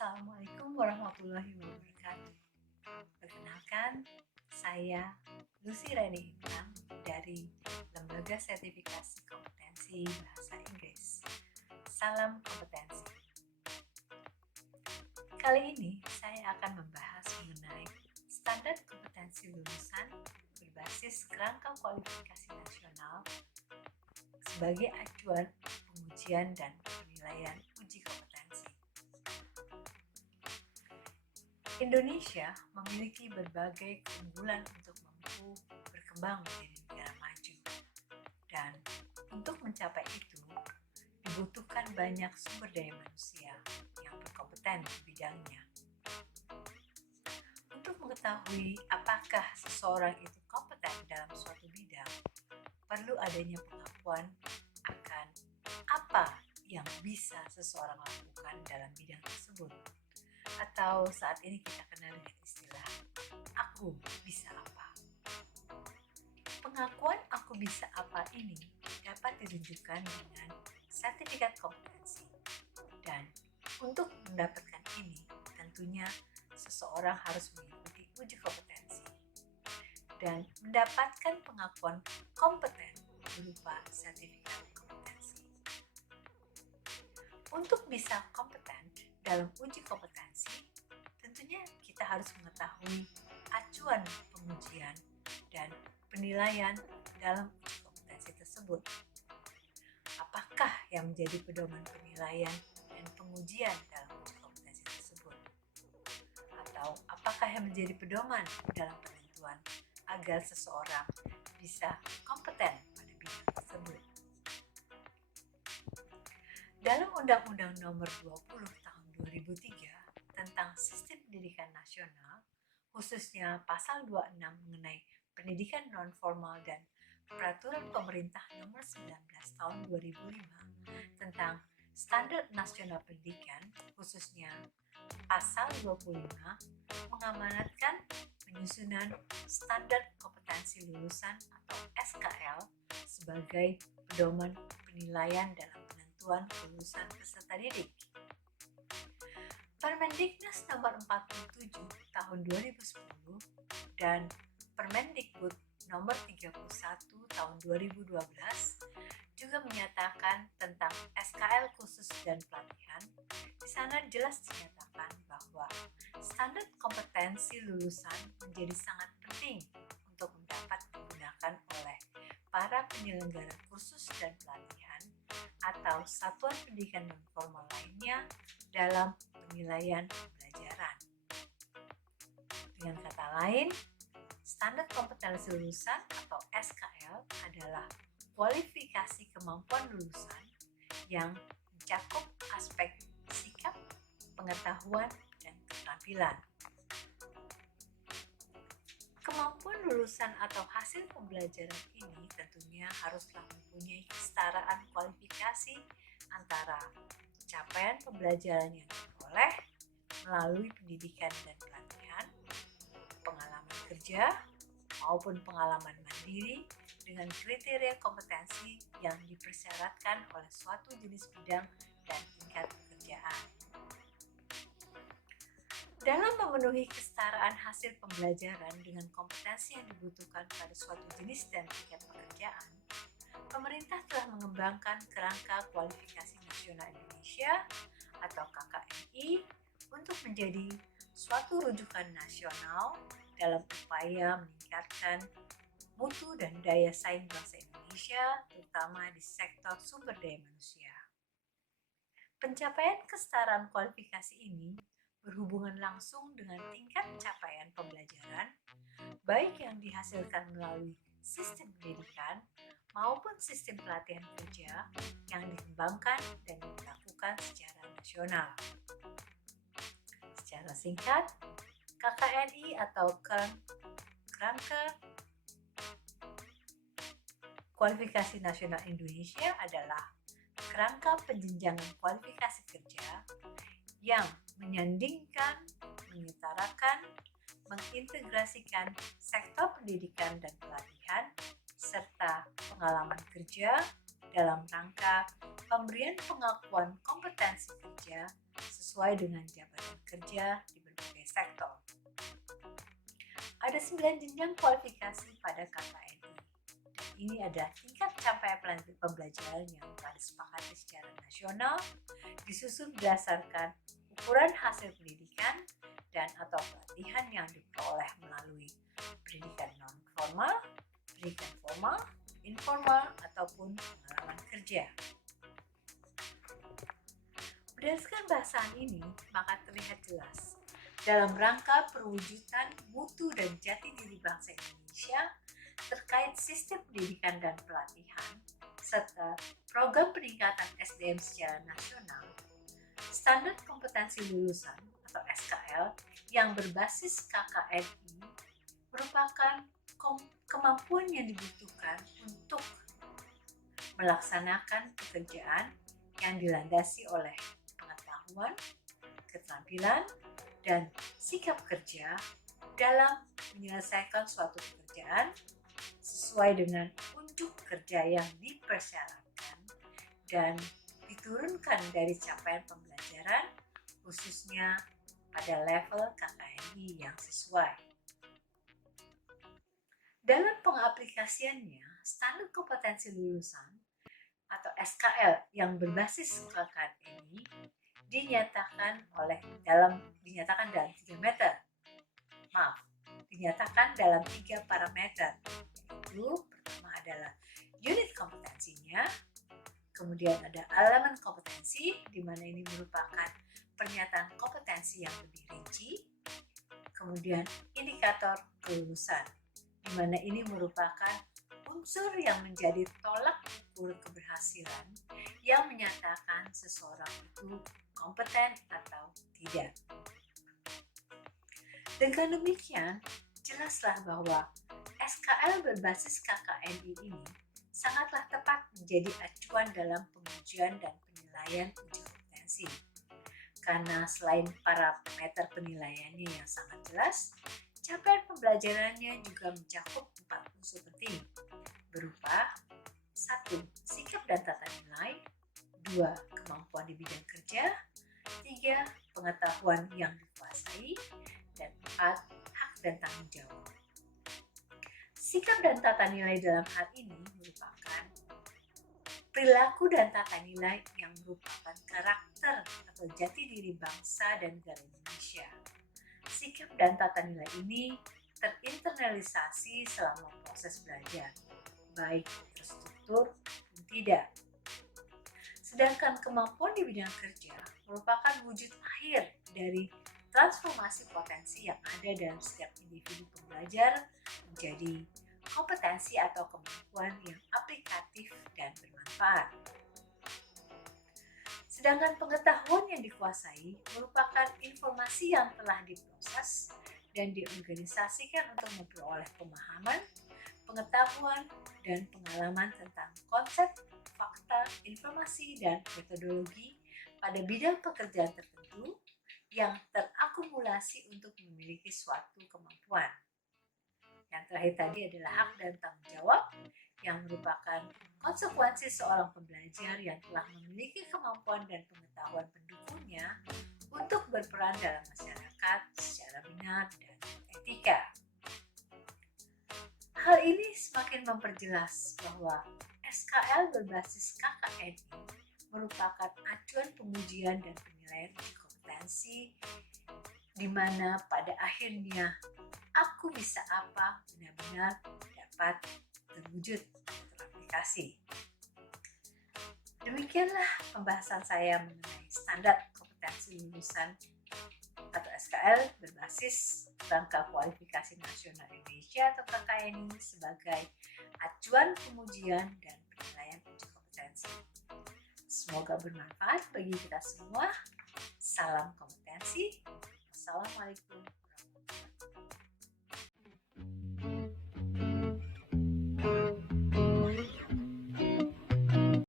Assalamualaikum warahmatullahi wabarakatuh. Perkenalkan, saya Lucy Reni Ikram dari Lembaga Sertifikasi Kompetensi Bahasa Inggris. Salam kompetensi. Kali ini saya akan membahas mengenai standar kompetensi lulusan berbasis kerangka kualifikasi nasional sebagai acuan pengujian dan penilaian uji kompetensi. Indonesia memiliki berbagai keunggulan untuk mampu berkembang menjadi negara maju. Dan untuk mencapai itu, dibutuhkan banyak sumber daya manusia yang berkompeten di bidangnya. Untuk mengetahui apakah seseorang itu kompeten dalam suatu bidang, perlu adanya pengakuan akan apa yang bisa seseorang lakukan dalam bidang tersebut. Atau saat ini kita kenal dengan istilah aku bisa apa. Pengakuan aku bisa apa ini dapat ditunjukkan dengan sertifikat kompetensi. Dan untuk mendapatkan ini tentunya seseorang harus mengikuti uji kompetensi dan mendapatkan pengakuan kompeten berupa sertifikat kompetensi. Untuk bisa kompeten dalam uji kompetensi, tentunya kita harus mengetahui acuan pengujian dan penilaian dalam uji kompetensi tersebut. Apakah yang menjadi pedoman penilaian dan pengujian dalam uji kompetensi tersebut? Atau apakah yang menjadi pedoman dalam penentuan agar seseorang bisa kompeten pada bidang tersebut? Dalam Undang-Undang Nomor 20 Tahun 2003 tentang Sistem Pendidikan Nasional, khususnya Pasal 26 mengenai pendidikan non-formal dan Peraturan Pemerintah Nomor 19 Tahun 2005 tentang Standar Nasional Pendidikan, khususnya Pasal 25, mengamanatkan penyusunan Standar Kompetensi Lulusan atau SKL sebagai pedoman penilaian dalam penentuan lulusan peserta didik. Permendiknas Nomor 47 Tahun 2010 dan Permendikbud Nomor 31 Tahun 2012 juga menyatakan tentang SKL khusus dan pelatihan. Di sana jelas dinyatakan bahwa standar kompetensi lulusan menjadi sangat penting untuk dapat digunakan oleh para penyelenggara kursus dan pelatihan atau satuan pendidikan non-formal lainnya dalam penilaian pembelajaran. Dengan kata lain, standar kompetensi lulusan atau SKL adalah kualifikasi kemampuan lulusan yang mencakup aspek sikap, pengetahuan, dan keterampilan. Kemampuan lulusan atau hasil pembelajaran ini tentunya haruslah mempunyai kesetaraan kualifikasi antara capaian pembelajaran yang diperoleh melalui pendidikan dan pelatihan, pengalaman kerja, maupun pengalaman mandiri dengan kriteria kompetensi yang dipersyaratkan oleh suatu jenis bidang dan tingkat pekerjaan. Dalam memenuhi kesetaraan hasil pembelajaran dengan kompetensi yang dibutuhkan pada suatu jenis dan tingkat pekerjaan, pemerintah telah mengembangkan Kerangka Kualifikasi Nasional Indonesia atau KKNI untuk menjadi suatu rujukan nasional dalam upaya meningkatkan mutu dan daya saing bangsa Indonesia, terutama di sektor sumber daya manusia. Pencapaian kesetaraan kualifikasi ini berhubungan langsung dengan tingkat capaian pembelajaran, baik yang dihasilkan melalui sistem pendidikan maupun sistem pelatihan kerja yang dikembangkan dan dilakukan secara nasional. Secara singkat, KKNI atau Kerangka Kualifikasi Nasional Indonesia adalah kerangka penjenjangan kualifikasi kerja yang menyandingkan, menyetarakan, mengintegrasikan sektor pendidikan dan pelatihan serta pengalaman kerja dalam rangka pemberian pengakuan kompetensi kerja sesuai dengan jabatan kerja di berbagai sektor. Ada 9 jenjang kualifikasi pada KKNI. Dan ini adalah tingkat capaian pembelajaran yang telah disepakati secara nasional, disusun berdasarkan ukuran hasil pendidikan dan atau pelatihan yang diperoleh melalui pendidikan non-formal, pendidikan formal, informal, ataupun pengalaman kerja. Berdasarkan bahasan ini, maka terlihat jelas dalam rangka perwujudan mutu dan jati diri bangsa Indonesia terkait sistem pendidikan dan pelatihan serta program peningkatan SDM secara nasional, standar kompetensi lulusan atau SKL yang berbasis KKNI merupakan kemampuan yang dibutuhkan untuk melaksanakan pekerjaan yang dilandasi oleh pengetahuan, keterampilan, dan sikap kerja dalam menyelesaikan suatu pekerjaan sesuai dengan unjuk kerja yang dipersyaratkan dan diturunkan dari capaian pembelajaran khususnya pada level KKNI yang sesuai. Dalam pengaplikasiannya, standar kompetensi lulusan atau SKL yang berbasis KKNI dinyatakan dalam 3 parameter, yaitu pertama adalah unit kompetensinya, kemudian ada elemen kompetensi, di mana ini merupakan pernyataan kompetensi yang lebih rinci, kemudian indikator kelulusan, di mana ini merupakan unsur yang menjadi tolak ukur keberhasilan yang menyatakan seseorang itu kompeten atau tidak. Dengan demikian, jelaslah bahwa SKL berbasis KKNI ini sangatlah tepat menjadi acuan dalam pengujian dan penilaian uji kompetensi. Karena selain parameter penilaiannya yang sangat jelas, capaian pembelajarannya juga mencakup 4 unsur penting, berupa 1. Sikap dan tata nilai, 2. Kemampuan di bidang kerja, 3. Pengetahuan yang dikuasai, dan 4. Hak dan tanggung jawab. Sikap dan tata nilai dalam hal ini merupakan perilaku dan tata nilai yang merupakan karakter atau jati diri bangsa dan negara Indonesia. Sikap dan tata nilai ini terinternalisasi selama proses belajar, baik terstruktur maupun tidak. Sedangkan kemampuan di bidang kerja merupakan wujud akhir dari transformasi potensi yang ada dalam setiap individu pembelajar menjadi kompetensi atau kemampuan yang aplikatif dan bermanfaat. Sedangkan pengetahuan yang dikuasai merupakan informasi yang telah diproses dan diorganisasikan untuk memperoleh pemahaman, pengetahuan, dan pengalaman tentang konsep, fakta, informasi, dan metodologi pada bidang pekerjaan tertentu yang terakumulasi untuk memiliki suatu kemampuan. Yang terakhir tadi adalah hak dan tanggung jawab yang merupakan konsekuensi seorang pembelajar yang telah memiliki kemampuan dan pengetahuan pendukungnya untuk berperan dalam masyarakat secara benar dan etika. Hal ini semakin memperjelas bahwa SKL berbasis KKNI merupakan acuan pengujian dan penilaian uji kompetensi di mana pada akhirnya aku bisa apa benar-benar dapat terwujud teraplikasi. Demikianlah pembahasan saya mengenai standar kompetensi lulusan atau SKL berbasis Rangka Kualifikasi Nasional Indonesia atau KKNI sebagai acuan pengujian dan penilaian uji kompetensi. Semoga bermanfaat bagi kita semua.